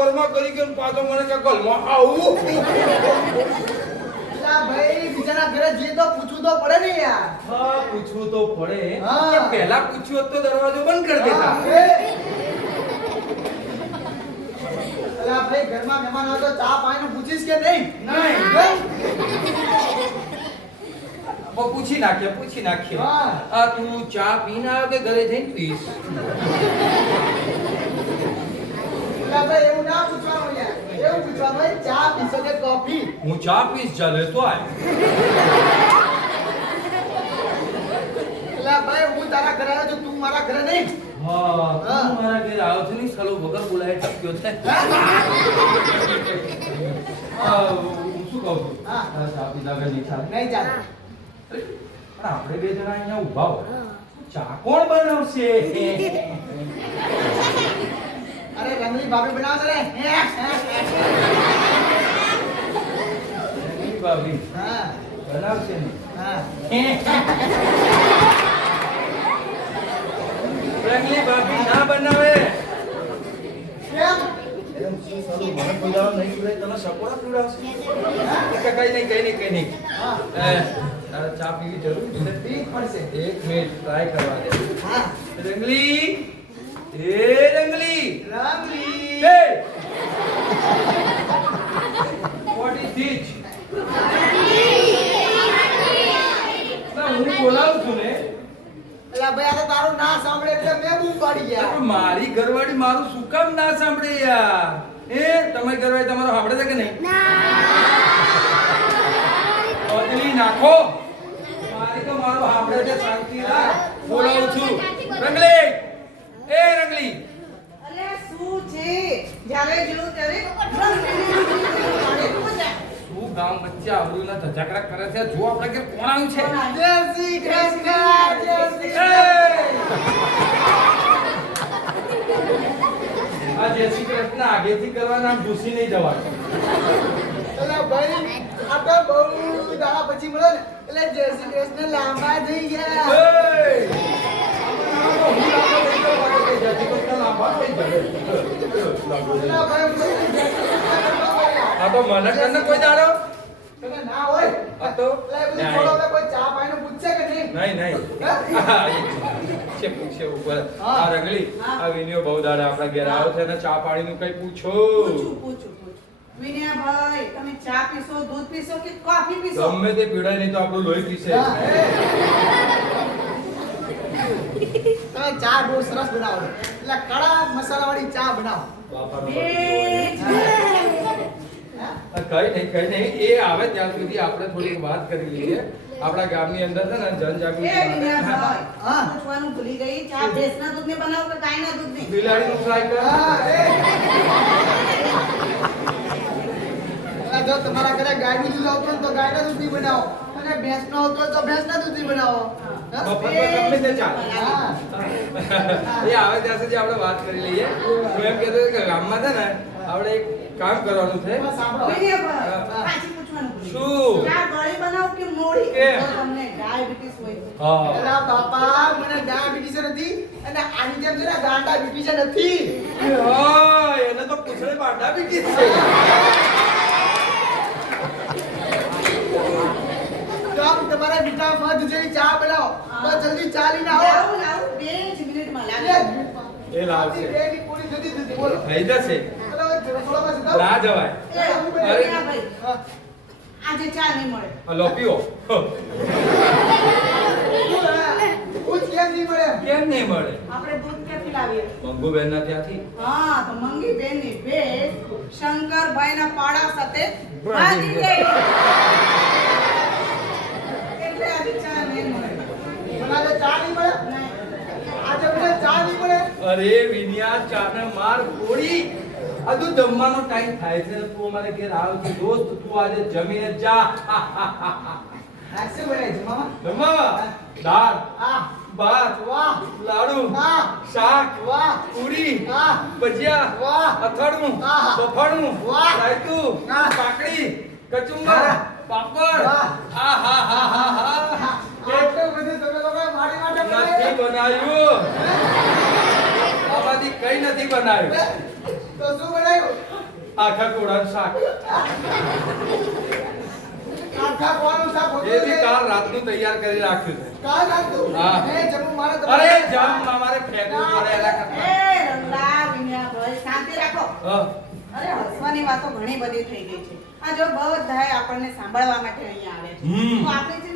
ઘરમાં કરી ગયો પાછો મને કે ગલમાં આવું ભાઈ બીજાના ઘરે જઈએ તો પૂછવું તો પડે ને યાર. હા પૂછવું તો પડે હા. કે પહેલા પૂછ્યું હોત તો દરવાજો બંધ કરી દેતા. અલા ભાઈ ઘરમાં મહેમાન આવે તો ચા પાણી પૂછીશ કે નહીં? નહીં. પૂછી નાખીએ હા. આ તું ચા પીને આવ્યો કે ઘરે જઈને પીશ? અલા ભાઈ એવું ના પૂછવાનું યાર. એવું પૂછવાનું ભાઈ ચા પીશો કે કોફી? હું ચા પીશ ચાલે તો આય. અલા ભાઈ હું તારા ઘરે આવ્યો છું તું મારા ઘરે નહીં. હા તું મારા ઘરે આવ્યો છે ને સલો વગર બોલાય ટક્યો છે. હું શું કહું છું? હા. ચા પીધા વગર નહીં ચાલે. નહીં ચાલે. પણ આપણે બે જણા અહીંયા ઊભા હોય ચા કોણ બનાવશે? અરે રંગલી ભાભી બનાવશે ને. રંગલી ભાભી હા બનાવશે ને? હા. રંગલી ભાભી ના બનાવે. કેમ? એમ શું સાલું મને બોલાવા નહીં પીવડાય, તને સકોડા પીવડાવશે? કઈ નહીં. હા. તારે ચા પીવી જરૂર છે? પીવી પડશે. એક મિનિટ ટ્રાય કરવા દે. હા. Rangli Rangli. Hey! What is this? ના હું બોલાવું છું ને. અલા ભાઈ આ તો તારું ના સાંભળે એટલે મેં બૂમ પાડી ગયા. પણ મારી ઘરવાળી મારું શું કામ ના સાંભળે યાર? તમારી ઘરવાળી તમારો સાંભળે છે કે નહીં? બદલી નાખો. મારી તો મારું સાંભળે છે, શાંતિ રાખ. બોલાવું છું. રંગલી. રંગલી. અલે શું છે? જ્યારે જોઉં ત્યારે શું ગામ વચ્ચે આવડું ના ધજાકરા કરે છે? જો આપણે કે કોણ આવ્યું છે? જય શ્રી કૃષ્ણ. જય શ્રી આ જય શ્રી કૃષ્ણ આગેથી કરવાના, આમ ઘૂસી નહીં જવાનું. અલા ભાઈ આ તો બહુ દાડા પછી મળે ને એટલે જય શ્રી કૃષ્ણ લાંબા થઈ ગયા. અલા ભાઈ આ તો મને કને કોઈ દાડો તને ના હોય આ તો એટલે બધું થોડો હવે કોઈ ચા પાણી પૂછશે કે નહીં? નહીં પૂછે ઉપર હા. આ રંગલી આ વિનિયો બહુ દાડા આપણા ઘેર આવ્યો છે ને ચા પાણીનું કઈ પૂછો. પૂછું. વિનયાભાઈ, તમે ચા પીશો, દૂધ પીશો કે કોફી પીશો? ગમે તે પીડાય નહીં તો આપણું લોહી પીશે. હા, તમે ચા બહુ સરસ બનાવો છો. એટલે કડક મસાલાવાળી ચા બનાવો. બાપાનો બે હા? કઈ નહીં એ આવે ત્યાં સુધી આપણે થોડીક વાત કરી લઈએ. આપણા ગામની અંદર છે ને જનજાગૃતિ માટે વિનયાભાઈ, હા. પૂછવાનું ભૂલી ગઈ. ચા ભેંસના દૂધની બનાવો કે ગાયના દૂધની? બિલાડીનું ફ્રાય કર. હા, જો તમારા ઘરે ગાયનું દૂધ આવતું હોય તો ગાયના દૂધની બનાવો અને ભેંસનો આવતું હોય તો ભેંસના દૂધની બનાવો. હા? મફતમાં ગમે તે ચાલે. હા. એ આવે ત્યાં સુધી આપણે વાત કરી લઈએ. હું એમ કહેતો હતો કે ગામમાં છે ને આપણે એક કામ કરવાનું છે. એમાં સાંભળો. વિનયાભાઈ, હા. પાછી પૂછવાનું ભૂલી ગઈ. શું? ચા ગળી બનાવો કે મોળી? કેમ? જો તમને ડાયાબિટીસ હોય તો. હા અલા બાપા મને ડાયાબિટીસ નથી અને આની જેમ છે ને ગાંડા બીટીસ નથી. એને તો પૂછડે બાંડા બીટી છે. તો આમ તમારા મીઠા મધ જેવી ચા બનાવો તો જલ્દી ચા લઈને આવો. લાવું, 2 જ મિનિટમાં બે લાવો. મિનિટમાં. એ લાવશે. બેની પૂરી જલ્દી જલ્દી બોલો. થઈ જશે. અલા રસોડામાં સીધા ના જવાય. એ, વિનયાભાઈ, હા. આજે ચા નહીં મળે. લો પીઓ. પૂછ કેમ નહીં મળે? કેમ નહીં મળે? આપણે દૂધ ક્યાંથી લાવીએ? મંગુબેન ના ત્યાંથી. હા, તો મંગી બેનની ભેંસ શંકરભાઈના પાડા સાથે ભાગી ગઈ. એટલે આજે ચા નહીં મળે. મને આજે ચા નહીં મળે? નહીં. આજે મને ચા નહીં મળે? અરે વિન્યા ચાને માર ગોળી. આ તું જમવાનો ટાઈમ થાય છે ને તું અમારે ઘેર આવ છે દોસ્ત, તું આજે જમીને જ જા. હાસ્ય બનાય છે મામા. જમવા દાળ આ ભાત વાહ લાડુ હા શાક વાહ પૂરી હા ભજીયા વાહ અથાણું આહા. બફાણું વાહ. રાયતું હા. કાકડી કચુંબર હા. પાપડ વાહ. આહાહાહાહા. આટલું બધું તમે લોકો મારી માટે નથી બનાવ્યું. આમાંથી કઈ નથી બનાવ્યું. તો શું બનાવ્યું? આખા ઘોડાનું શાક આખા કોનું શાક હોતું એ બી છે? કાલ રાતનું તૈયાર કરી રાખ્યું છે કાલ રાખતું? હા. એ જમવું મારે અરે તમારે- જામ અમારે ફેંકવું પડે એના કરતા એ રંગલા વિનયાભાઈ શાંતિ રાખો. હા. અરે હસવાની વાતો ઘણી બધી થઈ ગઈ છે. આ જો બધાય આપણને સાંભળવા માટે અહીંયા આવે છે. હમ. તો આપણે જે